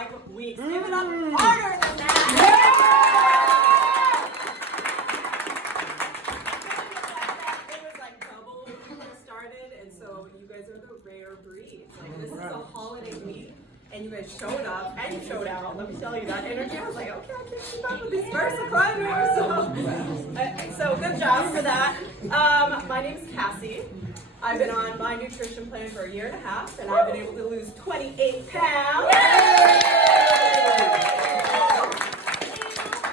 5 weeks. Give it up harder than that. It was like double when we first started, and so you guys are the rare breed. Like, this is a holiday week, and you guys showed up, and you showed out. Let me tell you, that energy, I was like, okay, I can keep up with these first climbers. So good job for that. My name's Cassie. I've been on my nutrition plan for 1.5 years, and I've been able to lose 28 pounds.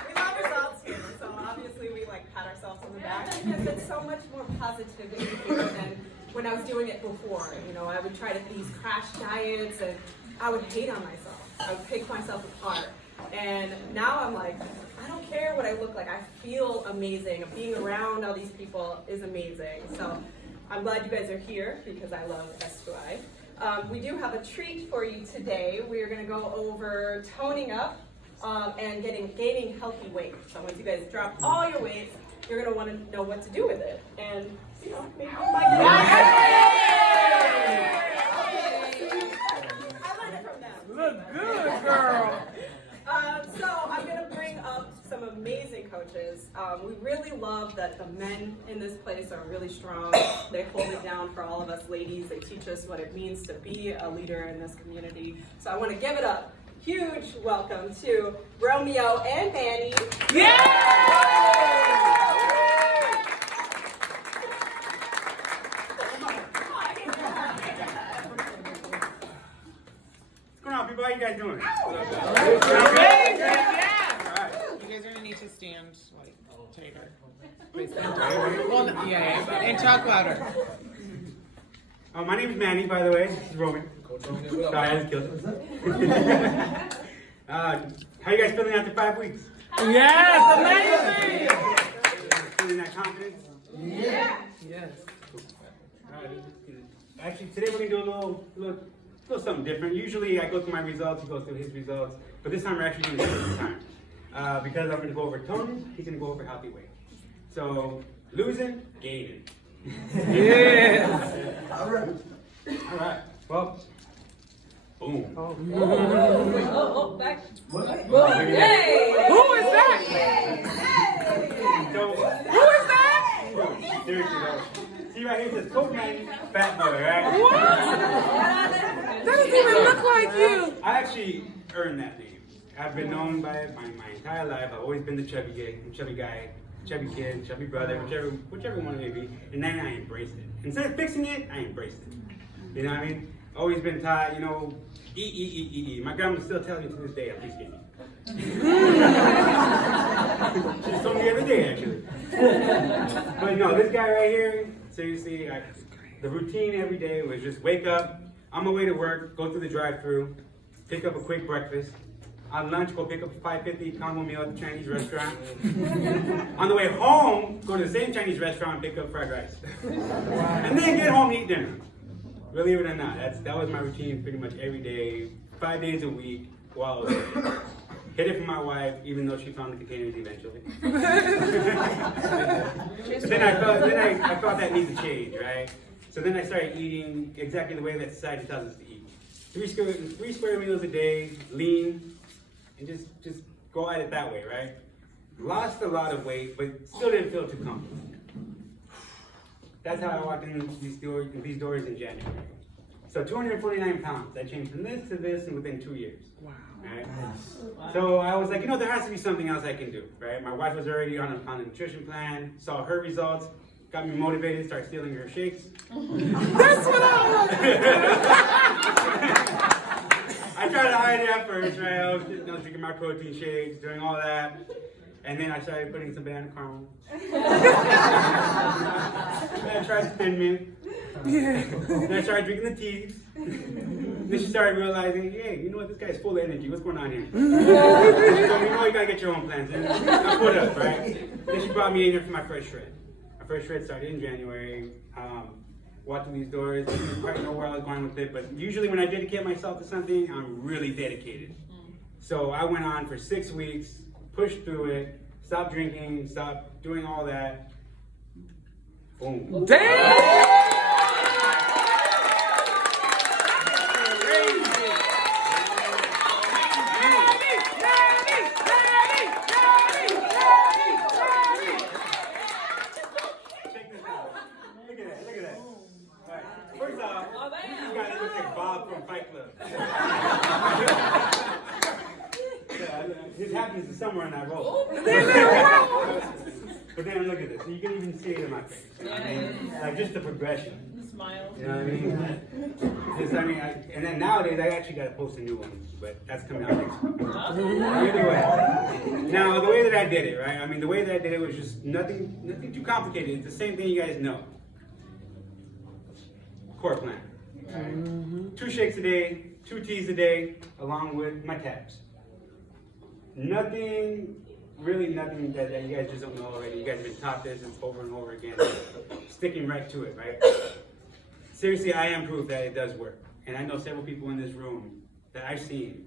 We love results here, so obviously we like pat ourselves on the back because it's so much more positivity here than when I was doing it before. You know, I would try to these crash diets, and I would hate on myself. I would pick myself apart. And now I'm like, I don't care what I look like. I feel amazing. Being around all these people is amazing. So I'm glad you guys are here because I love S2I. We do have a treat for you today. We are going to go over toning up and gaining healthy weight. So once you guys drop all your weight, you're going to want to know what to do with it. And, you know, maybe you might do I learned it from them. Look good, girl. So I'm going to bring up some amazing coaches. We really love that the men in this place are really strong. They hold it down for all of us ladies. They teach us what it means to be a leader in this community. So I want to give it a huge welcome to Romeo and Manny. What's going on, people? How you guys doing? You guys are gonna need to stand like tighter. Well, yeah, and talk louder. My name is Manny, by the way. This is Roman. Sorry, I just killed him. How you guys feeling after 5 weeks? Yes, amazing. Feeling that confidence? Yes. Actually, today we're gonna do a little something different. Usually I go through my results, he goes through his results, but this time we're actually doing it this time. Because I'm gonna go over toning, he's gonna go over healthy weight. So, losing, gaining. Yes. All right. Well, boom. Back. Hey! Who is that? So, Who is that? seriously though. See right here, it says Coach Manny, Fat Boy, right? What? That doesn't even look like you. I actually earned that name. I've been known by it my entire life. I've always been the chubby guy, chubby kid, chubby brother, whichever one it may be. And then I embraced it. Instead of fixing it, I embraced it. You know what I mean? Always been taught, you know, eat. My grandma still tells me to this day, please get me. She just told me the other day, actually. But no, this guy right here, seriously, the routine every day was just wake up, on my way to work, go through the drive-thru, pick up a quick breakfast. On lunch, go pick up a $5.50 combo meal at the Chinese restaurant. On the way home, go to the same Chinese restaurant and pick up fried rice. And then get home and eat dinner. Believe it or not, that was my routine pretty much every day, 5 days a week while I was there. Hid it from my wife, even though she found the containers eventually. But then I felt that needs to change, right? So then I started eating exactly the way that society tells us to eat. 3 square meals a day, lean, and just go at it that way, right? Lost a lot of weight, but still didn't feel too comfortable. That's how I walked in these doors in January. So 249 pounds. I changed from this to this within 2 years. Wow. Right? So I was like, you know, there has to be something else I can do, right? My wife was already on a nutrition plan, saw her results, got me motivated, started stealing her shakes. That's what I want. I tried to hide it at first, right? I was drinking my protein shakes, doing all that. And then I started putting some banana caramel. Then I tried Thin Mint. Then I started drinking the teas. Then she started realizing, hey, you know what? This guy's full of energy. What's going on here? So, you know, you gotta get your own plans. And I put up, right? Then she brought me in here for my first shred. My first shred started in January. Walked through these doors. I didn't quite know where I was going with it, but usually when I dedicate myself to something, I'm really dedicated. So I went on for 6 weeks, pushed through it, stopped drinking, stopped doing all that. Boom. Damn! happens is somewhere in that roll. But then look at this. You can even see it in my face. I mean, like just the progression. Smile. You know what I mean? Just, and then nowadays I actually got to post a new one, but that's coming out next week. Either way. Now the way that I did it, right? I mean, the way that I did it was just nothing too complicated. It's the same thing you guys know. Core plan. Right? 2 shakes a day, 2 teas a day, along with my tabs. Really nothing that you guys just don't know already. You guys have been taught this over and over again. Sticking right to it, right? Seriously, I am proof that it does work. And I know several people in this room that I've seen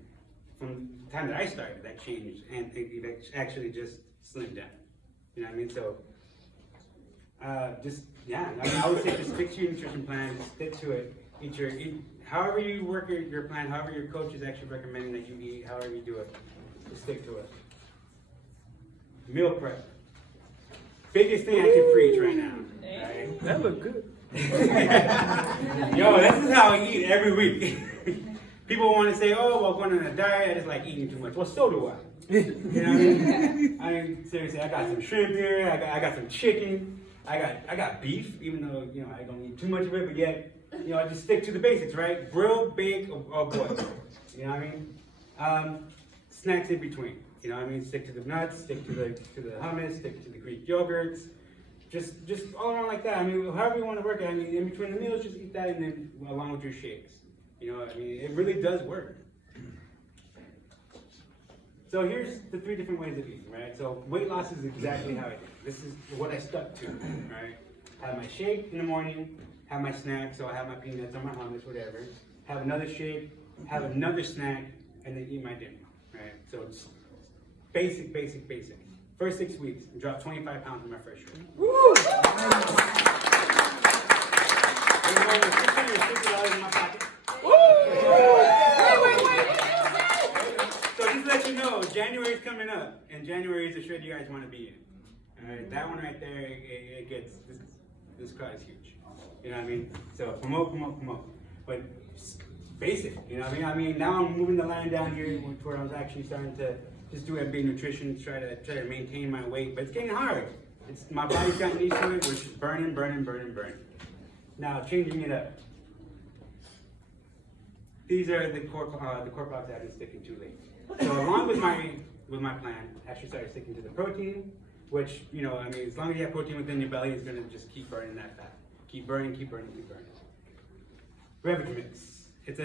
from the time that I started that changed and it actually just slimmed down. You know what I mean? So, I would say just stick to your nutrition plan, just stick to it. However you work your plan, however your coach is actually recommending that you eat, however you do it, just stick to it. Meal prep. Biggest thing I can preach right now. Right? That look good. Yo, this is how I eat every week. People want to say, oh, well, going on a diet, I just like eating too much. Well, so do I. You know what I mean? I mean, seriously, I got some shrimp here, I got some chicken, I got beef, even though, you know, I don't eat too much of it, but yet, you know, I just stick to the basics, right? Grill, bake, or boil. You know what I mean? Snacks in between. You know what I mean? Stick to the nuts, stick to the hummus, stick to the Greek yogurts. Just all around like that. I mean, however you want to work it. I mean, in between the meals, just eat that and then along with your shakes. You know, I mean, it really does work. So here's the 3 different ways of eating, right? So weight loss is exactly how I do. This is what I stuck to, right? Have my shake in the morning, have my snack, so I have my peanuts or my hummus, whatever. Have another shake, have another snack, and then eat my dinner, right? So it's basic. First 6 weeks, I dropped 25 pounds in my first year. Woo! $650 in my pocket. So just to let you know, January is coming up, and January is the shred you guys want to be in. All right, that one right there, it gets, this crowd is huge. You know what I mean? So promote. But basic, you know what I mean? I mean, now I'm moving the line down here where I was actually starting to just do MB nutrition, try to maintain my weight, but it's getting hard. My body's gotten used to it, which is burning. Now changing it up. These are the core blocks I've been sticking to lately. So along with my plan, I actually started sticking to the protein, which, you know, I mean, as long as you have protein within your belly, it's gonna just keep burning that fat. Keep burning. Beverage mix. It's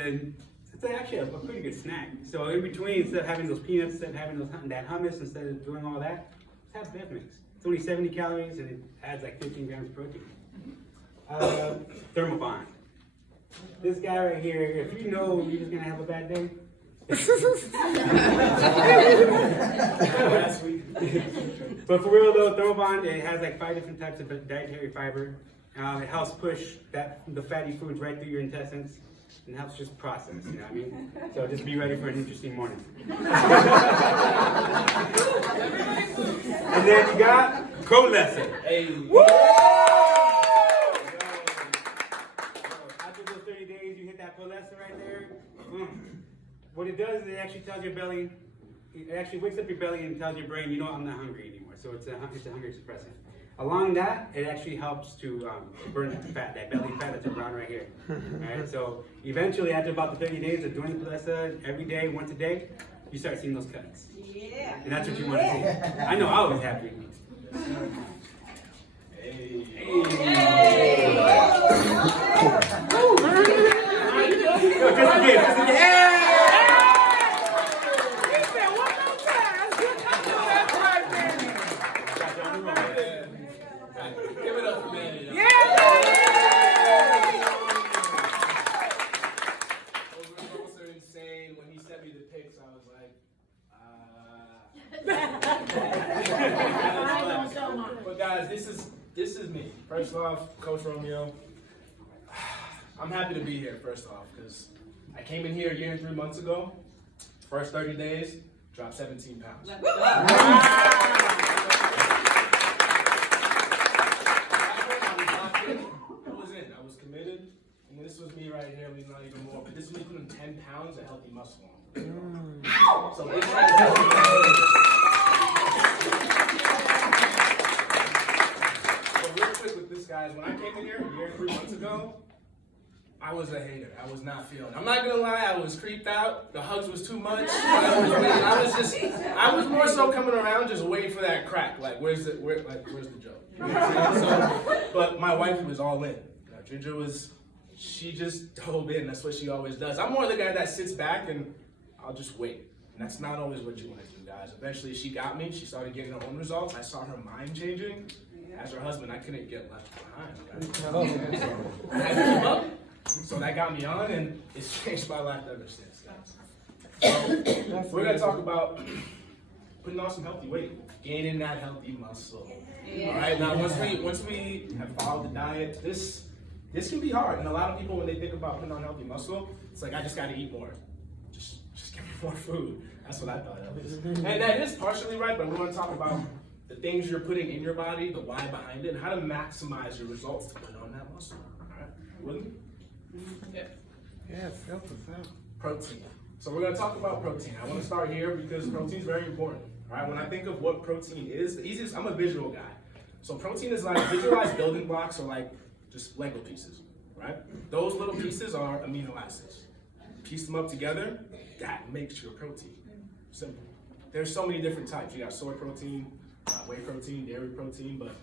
actually a pretty good snack. So in between, instead of having those peanuts, instead of having that hummus, instead of doing all that, just have Bev mix. It's only 70 calories and it adds like 15 grams of protein. Thermobond. This guy right here, if you know you're just gonna have a bad day. But for real though, Thermobond, it has like 5 different types of dietary fiber. It helps push the fatty foods right through your intestines. And helps just process, you know what I mean? So just be ready for an interesting morning. And then you got Coalescent. Hey. Woo! After those 30 days, you hit that Coalescent right there. What it does is it actually tells your belly, it actually wakes up your belly and tells your brain, you know, I'm not hungry anymore. So it's a hunger suppressant. Along that, it actually helps to burn that fat, that belly fat that's around right here. Alright, so eventually, after about the 30 days of doing Coalescent every day, once a day, you start seeing those cuts. Yeah. And that's what you want to see. I know I was happy. Hey. Just again. But guys, this is me. First off, Coach Romeo, I'm happy to be here, first off, because I came in here a year and 3 months ago. First 30 days, dropped 17 pounds. I was in. I was committed. And this was me right here, leaving out even more. But this was me putting 10 pounds of healthy muscle on. So this ago, I was a hater. I was not feeling. I'm not gonna lie, I was creeped out. The hugs was too much. I was more so coming around just waiting for that crack. Like, where's the joke? You know what I'm saying? But my wife was all in. Ginger she just dove in. That's what she always does. I'm more the guy that sits back and I'll just wait. And that's not always what you want to do, guys. Eventually she got me. She started getting her own results. I saw her mind changing. As her husband, I couldn't get left behind. I had to keep up. So that got me on, and it's changed my life ever since, guys. So we're going to talk about putting on some healthy weight, gaining that healthy muscle. All right, now once we have followed the diet, this can be hard. And a lot of people, when they think about putting on healthy muscle, it's like, I just got to eat more. Just give me more food. That's what I thought at least. And that is partially right, but we're going to talk about the things you're putting in your body, the why behind it, and how to maximize your results to put on that muscle. All right, with me? Yes, help us out. Protein. So we're going to talk about protein. I want to start here because protein is very important. All right, when I think of what protein is, the easiest, I'm a visual guy. So protein is like visualized building blocks or like just Lego pieces, right? Those little pieces are amino acids. Piece them up together, that makes your protein. Simple. There's so many different types. You got soy protein, whey protein, dairy protein, but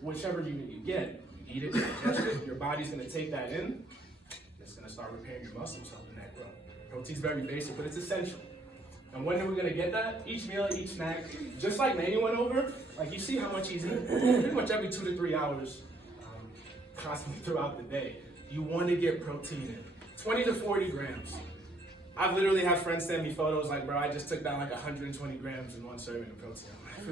whichever you get, you eat it, digest it, your body's going to take that in. It's going to start repairing your muscles, helping that grow. Protein's very basic, but it's essential. And when are we going to get that? Each meal, each snack. Just like Manny went over, like you see how much he's eating. Pretty much every 2 to 3 hours, constantly throughout the day. You want to get protein in. 20 to 40 grams. I've literally had friends send me photos like, bro, I just took down like 120 grams in one serving of protein. I'm like,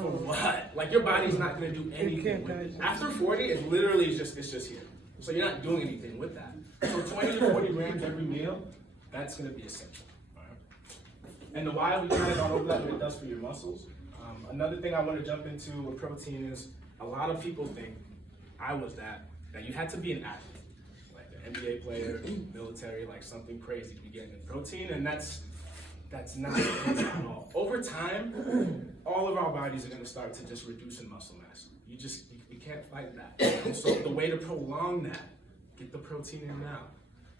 for what? Like your body's not going to do anything with it. After 40, it literally is just here. So you're not doing anything with that. So 20 to 40 grams every meal, that's going to be essential. All right? And the why, we kind of gone over that, what it does for your muscles. Another thing I want to jump into with protein is a lot of people think, I was that you had to be an athlete. An NBA player, military, like something crazy to be getting in protein, and that's not the case at all. Over time, all of our bodies are going to start to just reduce in muscle mass. You can't fight that. And so the way to prolong that, get the protein in now.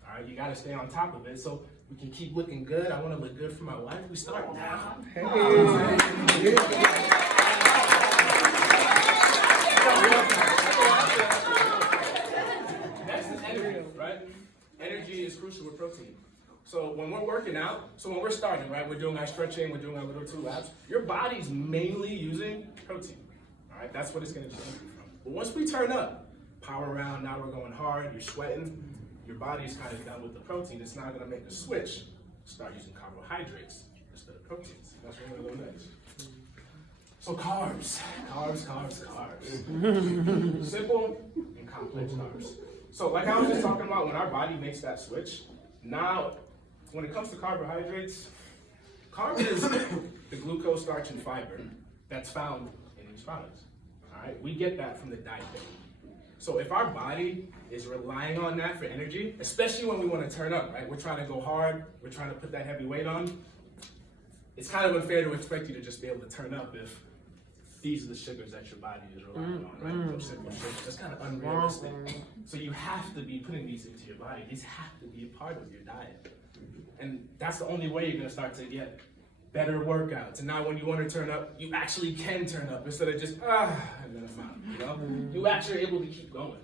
All right, you got to stay on top of it so we can keep looking good. I want to look good for my wife. We start now. Right? Energy is crucial with protein. So when we're working out, so when we're starting, right, we're doing our stretching, we're doing our little 2 laps, your body's mainly using protein. All right, that's what it's going to change you from. But once we turn up, power round, now we're going hard, you're sweating, your body's kind of done with the protein. It's not going to make a switch. Start using carbohydrates instead of proteins. That's where we're going to go next. So carbs. Simple and complex carbs. So like I was just talking about, when our body makes that switch, now when it comes to carbohydrates, carbs is the glucose, starch, and fiber that's found in these products. All right, we get that from the diet. So if our body is relying on that for energy, especially when we want to turn up, right? We're trying to go hard, we're trying to put that heavy weight on. It's kind of unfair to expect you to just be able to turn up if these are the sugars that your body is relying on, right? Those simple sugars. That's kind of unrealistic. So you have to be putting these into your body. These have to be a part of your diet. And that's the only way you're going to start to get better workouts. And now when you want to turn up, you actually can turn up instead of just, and then I'm out, you know? You actually are able to keep going.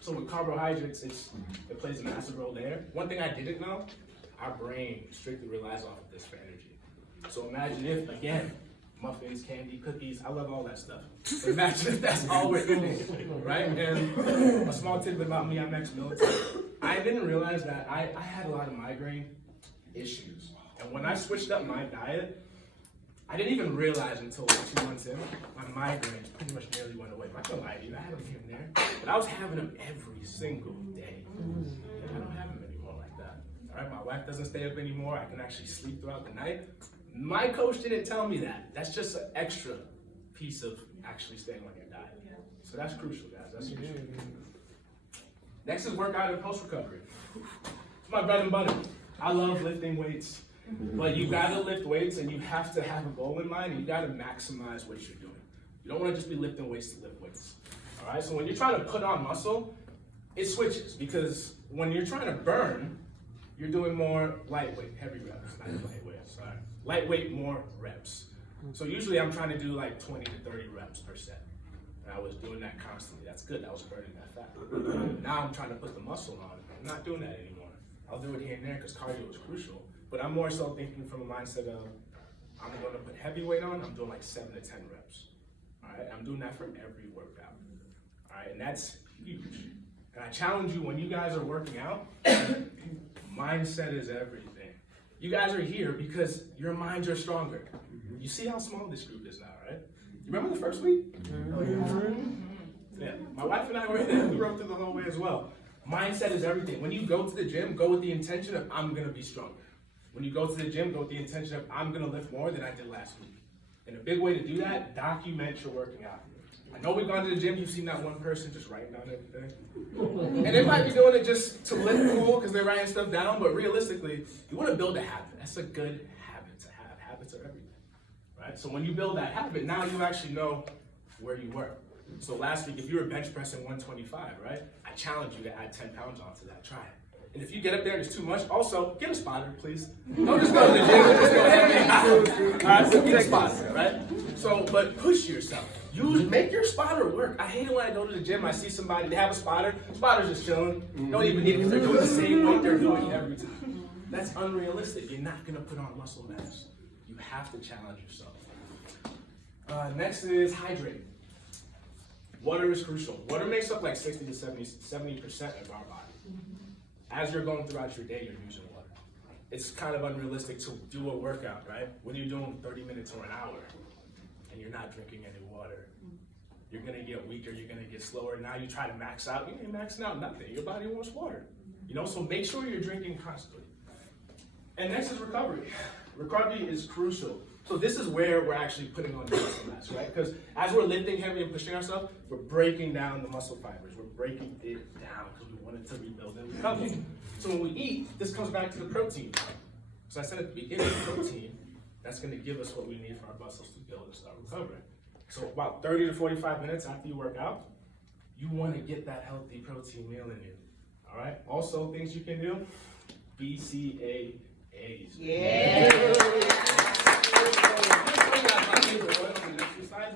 So with carbohydrates, it plays a massive role there. One thing I didn't know, our brain strictly relies off of this for energy. So imagine if, again, muffins, candy, cookies, I love all that stuff. But imagine if that's all we're eating, right? And a small tidbit about me, I'm ex-military. I didn't realize that I had a lot of migraine issues. And when I switched up my diet, I didn't even realize until 2 months in, my migraines pretty much nearly went away. I can't lie to you, I had them here and there, but I was having them every single day. And I don't have them anymore like that. All right, my wife doesn't stay up anymore. I can actually sleep throughout the night. My coach didn't tell me that. That's just an extra piece of actually staying on your diet. So that's crucial, guys. That's crucial. Next is workout and post-recovery. It's my bread and butter. I love lifting weights. But you gotta lift weights and you have to have a goal in mind and you gotta maximize what you're doing. You don't wanna just be lifting weights to lift weights. All right, so when you're trying to put on muscle, it switches because when you're trying to burn, you're doing more lightweight, heavy reps, not lightweight, sorry. Lightweight, more reps. So usually I'm trying to do like 20 to 30 reps per set. And I was doing that constantly. That's good, that was burning that fat. Now I'm trying to put the muscle on. I'm not doing that anymore. I'll do it here and there because cardio is crucial. But I'm more so thinking from a mindset of, I'm going to put heavy weight on, I'm doing like 7 to 10 reps. All right, I'm doing that for every workout. All right, and that's huge. And I challenge you, when you guys are working out, mindset is everything. You guys are here because your minds are stronger. You see how small this group is now, right? You remember the first week? Yeah, my wife and I were in there. We rode through the whole way as well. Mindset is everything. When you go to the gym, go with the intention of, I'm going to be stronger. When you go to the gym, go with the intention of, I'm going to lift more than I did last week. And a big way to do that, document your working out. I know we've gone to the gym, you've seen that one person just writing down everything. And they might be doing it just to look cool because they're writing stuff down, but realistically, you want to build a habit. That's a good habit to have. Habits are everything, right? So when you build that habit, now you actually know where you were. So last week, if you were bench pressing 125, right? I challenge you to add 10 pounds onto that. Try it. And if you get up there and it's too much, also, get a spotter, please. Don't just go to the gym and just go heavy. All right, so get a spotter, right? So, but push yourself. Make your spotter work. I hate it when I go to the gym, I see somebody, they have a spotter, spotter's just chilling. Don't even need it because they're doing the same weight they're doing every time. That's unrealistic. You're not going to put on muscle mass. You have to challenge yourself. Next is hydrate. Water is crucial. Water makes up like 60 to 70% of our body. As you're going throughout your day, you're using water. It's kind of unrealistic to do a workout, right? When you're doing 30 minutes or an hour and you're not drinking any water, you're gonna get weaker, you're gonna get slower. Now you try to max out, you ain't maxing out nothing. Your body wants water. You know, so make sure you're drinking constantly. And next is recovery. Recovery is crucial. So this is where we're actually putting on the muscle mass, right? Because as we're lifting heavy and pushing ourselves, we're breaking down the muscle fibers. We're breaking it down because we want it to rebuild and recover. So when we eat, this comes back to the protein. So I said at the beginning, protein, that's going to give us what we need for our muscles to build and start recovering. So about 30 to 45 minutes after you work out, you want to get that healthy protein meal in you. All right? Also, things you can do, BCAAs.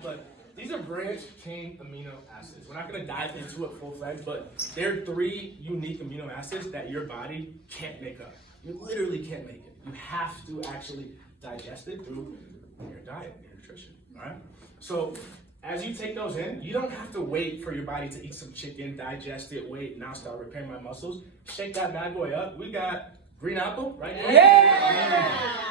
But these are branched chain amino acids. We're not going to dive into it full-fledged, but they're 3 unique amino acids that your body can't make up. You literally can't make it. You have to actually digest it through your diet, your nutrition. All right? So as you take those in, you don't have to wait for your body to eat some chicken, digest it, wait, now start repairing my muscles. Shake that bad boy up. We got green apple right now. Yeah!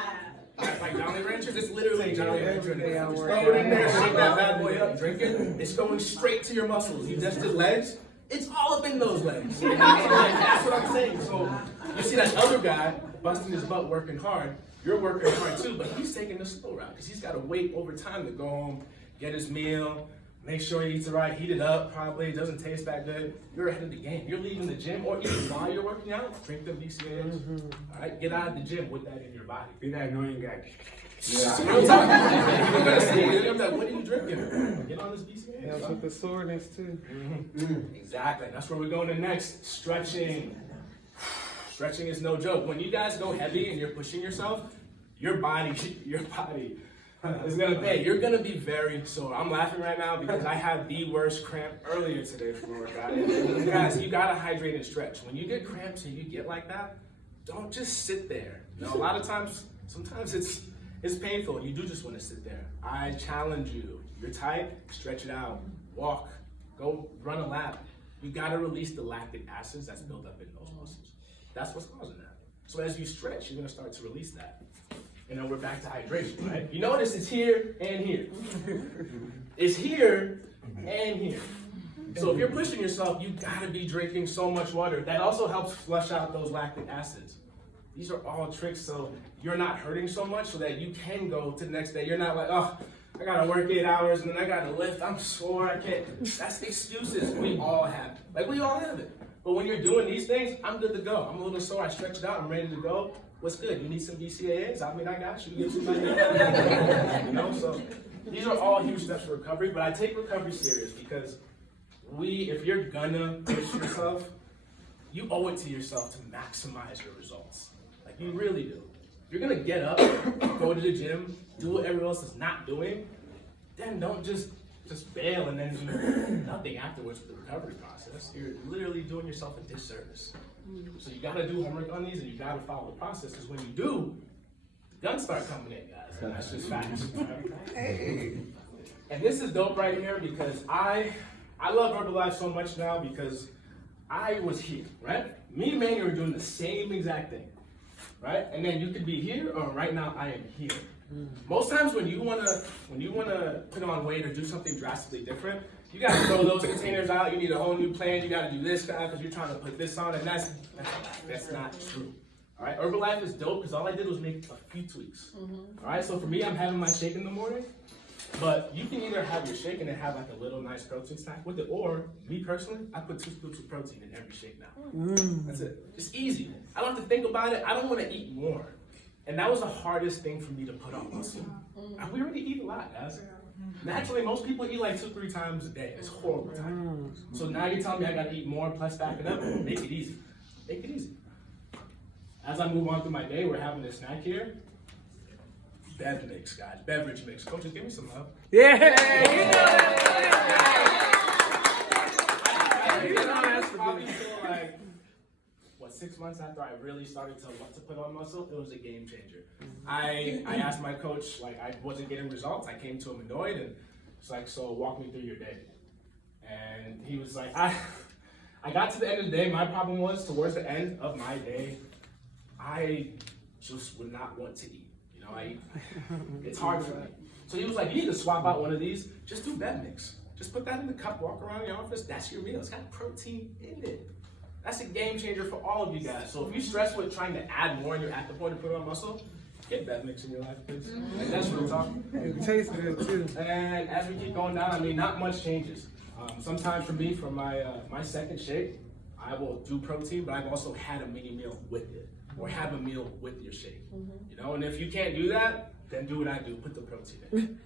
Like Jolly Ranchers, it's literally Jolly Rancher. Just throw it in there, shake that bad boy up, drink it. It's going straight to your muscles. You dusted legs, it's all up in those legs. That's what I'm saying. So you see that other guy busting his butt working hard, you're working hard too, but he's taking the slow route because he's got to wait over time to go home, get his meal, make sure he eats it right, heat it up probably, it doesn't taste that good. You're ahead of the game. You're leaving the gym, or even while you're working out, drink the BCAAs. All right, get out of the gym with that in your body. Be that annoying guy. See what I'm talking about? You're gonna see it. I'm like, what are you drinking? Get on this BCAAs. That's what the soreness too. Exactly. That's where we're going to next. Stretching. Stretching is no joke. When you guys go heavy and you're pushing yourself, your body is gonna pay. You're gonna be very sore. I'm laughing right now because I had the worst cramp earlier today from a workout. And guys, you gotta hydrate and stretch. When you get cramps and you get like that, don't just sit there. You know, a lot of times, sometimes it's painful. You do just want to sit there. I challenge you. You're tight, stretch it out. Walk. Go run a lap. You gotta release the lactic acids that's built up in those muscles. That's what's causing that. So as you stretch, you're gonna start to release that. And then we're back to hydration, right? You notice it's here and here. It's here and here. So if you're pushing yourself, you gotta be drinking so much water. That also helps flush out those lactic acids. These are all tricks so you're not hurting so much so that you can go to the next day. You're not like, oh, I gotta work 8 hours and then I gotta lift, I'm sore, I can't. That's excuses. We all have it. Like, we all have it. But when you're doing these things, I'm good to go. I'm a little sore, I stretched out, I'm ready to go. What's good? You need some BCAAs? I mean, I got you. Give somebody you know, so these are all huge steps for recovery, but I take recovery serious because if you're gonna push yourself, you owe it to yourself to maximize your results. Like, you really do. If you're gonna get up, go to the gym, do what everyone else is not doing, then don't just bail and then do nothing afterwards with the recovery process. You're literally doing yourself a disservice. So you gotta do homework on these and you gotta follow the process, because when you do, the guns start coming in, guys. And that's just facts. And this is dope right here, because I love Herbalife so much now because I was here, right? Me and Manny are doing the same exact thing, right? And then you could be here, or right now I am here. Most times when you wanna put on weight or do something drastically different, you gotta throw those containers out. You need a whole new plan. You gotta do this now because you're trying to put this on, and that's not true. All right, Herbalife is dope because all I did was make a few tweaks. All right, so for me, I'm having my shake in the morning, but you can either have your shake and then have like a little nice protein snack with it, or me personally, I put 2 scoops of protein in every shake now. That's it. It's easy. I don't have to think about it. I don't want to eat more. And that was the hardest thing for me to put on muscle. We already eat a lot, guys. Naturally, most people eat like 2-3 times a day. It's horrible time. So now you're telling me I gotta eat more plus back it up? Make it easy. Make it easy. As I move on through my day, we're having this snack here. Bev mix, guys. Beverage mix. Coaches, give me some love. Yeah! Probably till like, 6 months after I really started to want to put on muscle, it was a game changer. I asked my coach, like, I wasn't getting results. I came to him annoyed, and it's like, so walk me through your day. And he was like, I got to the end of the day. My problem was, towards the end of my day, I just would not want to eat. You know, it's hard for me. So he was like, you need to swap out one of these. Just do Bev mix. Just put that in the cup, walk around your office. That's your meal. It's got protein in it. That's a game changer for all of you guys. So if you stress with trying to add more and you're at the point to put on muscle, get Bev mix in your life, please. Like, that's what I'm talking about. It tastes good too. And as we keep going down, I mean, not much changes. Sometimes for me, for my second shake, I will do protein, but I've also had a mini meal with it, or have a meal with your shake. You know, and if you can't do that, then do what I do, put the protein in. You know,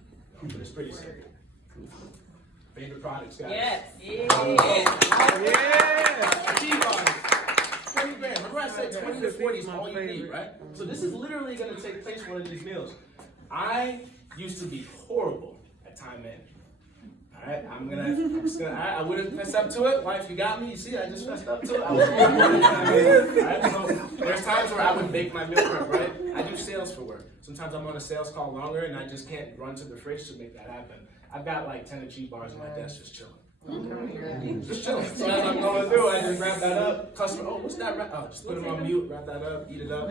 but it's pretty simple. Favorite products, guys? Yes. T-bars, 20 grams. Remember I said 20 to 40 is all you need, right? So this is literally going to take place one of these meals. I used to be horrible at time management. All right, I wouldn't mess up to it. Wife, you got me. You see, I just messed up to it. I was horrible at time management. All right, so there's times where I would make my meal prep, right? I do sales for work. Sometimes I'm on a sales call longer, and I just can't run to the fridge to make that happen. I've got like 10 cheat bars on my desk just chilling. Just chilling. So as I'm going through, I just wrap that up. Customer, oh, what's that wrap? Oh, just put them on mute, wrap that up, eat it up.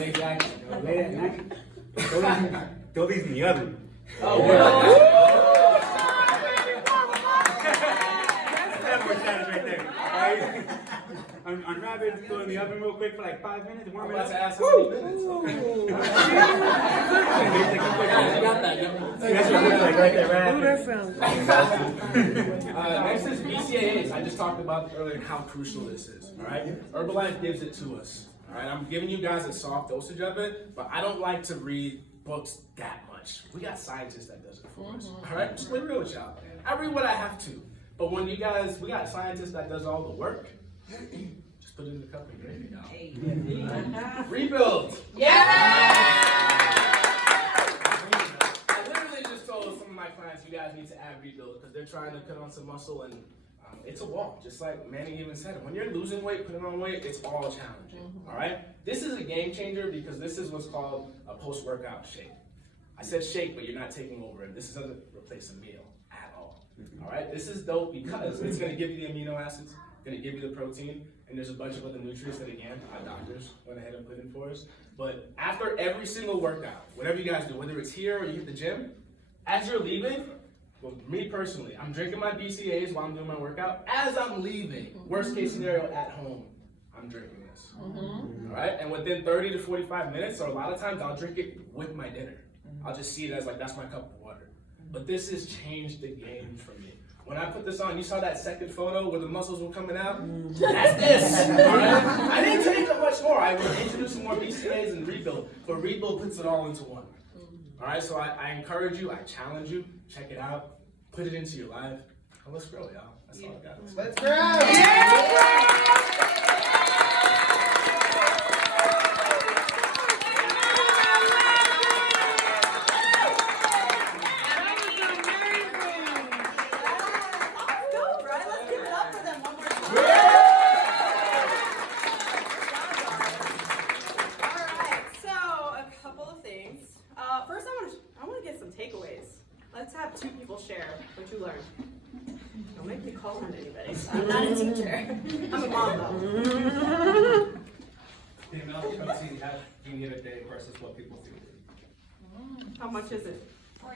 Exactly. Late at night, throw these in the oven. Oh, wow. That's more challenge right there. Right? Unwrap it, go in the oven real quick for like 5 minutes, warm I'm it about up. to ask how many minutes. Okay. You got that, yeah. That's what it looks like right there, Oh, right? that sounds Next is BCAAs. I just talked about earlier how crucial this is. All right, Herbalife gives it to us. All right, I'm giving you guys a soft dosage of it, but I don't like to read books that much. We got scientists that does it for us. All right, just be real with y'all. I read what I have to, but when you guys, we got scientists that does all the work. Just put it in the cup and drink it, y'all. Rebuild. I literally just told some of my clients, you guys need to add Rebuild because they're trying to put on some muscle, and it's a walk. Just like Manny even said, when you're losing weight, putting on weight, it's all challenging. All right. This is a game changer because this is what's called a post-workout shake. I said shake, but you're not taking over it. This doesn't replace a meal at all. All right. This is dope because it's going to give you the amino acids. Going to give you the protein, and there's a bunch of other nutrients that, again, our doctors went ahead and put in for us. But after every single workout, whatever you guys do, whether it's here or you hit the gym, as you're leaving, well, me personally, I'm drinking my BCAAs while I'm doing my workout. As I'm leaving, worst case scenario at home, I'm drinking this. All right, and within 30 to 45 minutes, or a lot of times, I'll drink it with my dinner. I'll just see it as like, that's my cup of water. But this has changed the game for me. When I put this on, you saw that second photo where the muscles were coming out? That's this, all right? I didn't take up much more. I will introduce some more BCAAs and Rebuild, but Rebuild puts it all into one. All right, so I encourage you, I challenge you, check it out, put it into your life. let's grow, y'all. That's all I got. Let's grow. Go, Brian. Let's give it up for them one more time. All right. So a couple of things. First, I want to get some takeaways. Let's have two people share what you learned. Don't make me call on anybody. I'm not a teacher. I'm a mom though. The amount of protein you have in a day versus what people feed. How much is it?